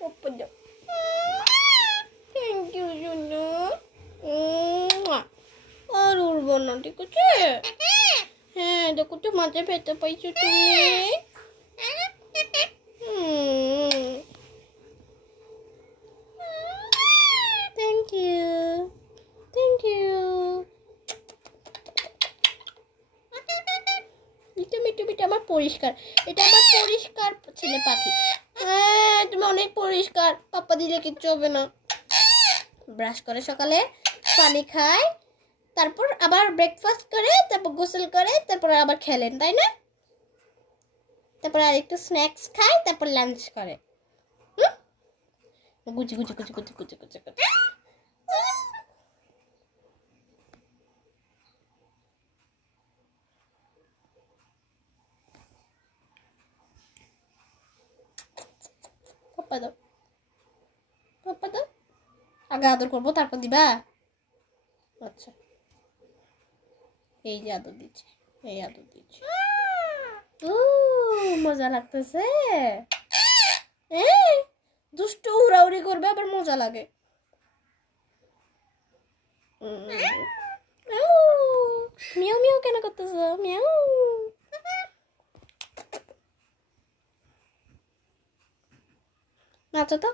পপ্পা দাও। Thank you সোনা। আর উড়বো না, ঠিক আছে? হ্যাঁ, দেখো তো মাঝে পেতে পাইছো তুমি। Thank you, thank you. এটা আমার পরিষ্কার, এটা আমার পরিষ্কার ছেলে পাখি। হ্যাঁ, তুমি অনেক পরিষ্কার, পাপ্পা দিলে কিচ্ছু হবে না। ব্রাশ করে সকালে, পানি খায়, তারপর আবার ব্রেকফাস্ট করে, তারপর গোসল করে, তারপর আবার খেলেন, তাই না? তারপর আর একটু স্ন্যাক্স খায়, তারপর লাঞ্চ করে। গুচি গুচি গুচি গুচি গুচি গুচি গুচি। পাপ্পা দাও, পাপ্পা দাও। আগে আদর করবো, তারপর দিবা? আচ্ছা, এই যে আদর দিচ্ছি, এই আদর দিচ্ছি। মজা লাগতেছে। দুষ্টু উড়াউড়ি করবে, আবার মজা লাগে। মিয়াও মিয়াও কেন করতেছ? মিয়াও। নাচো তো।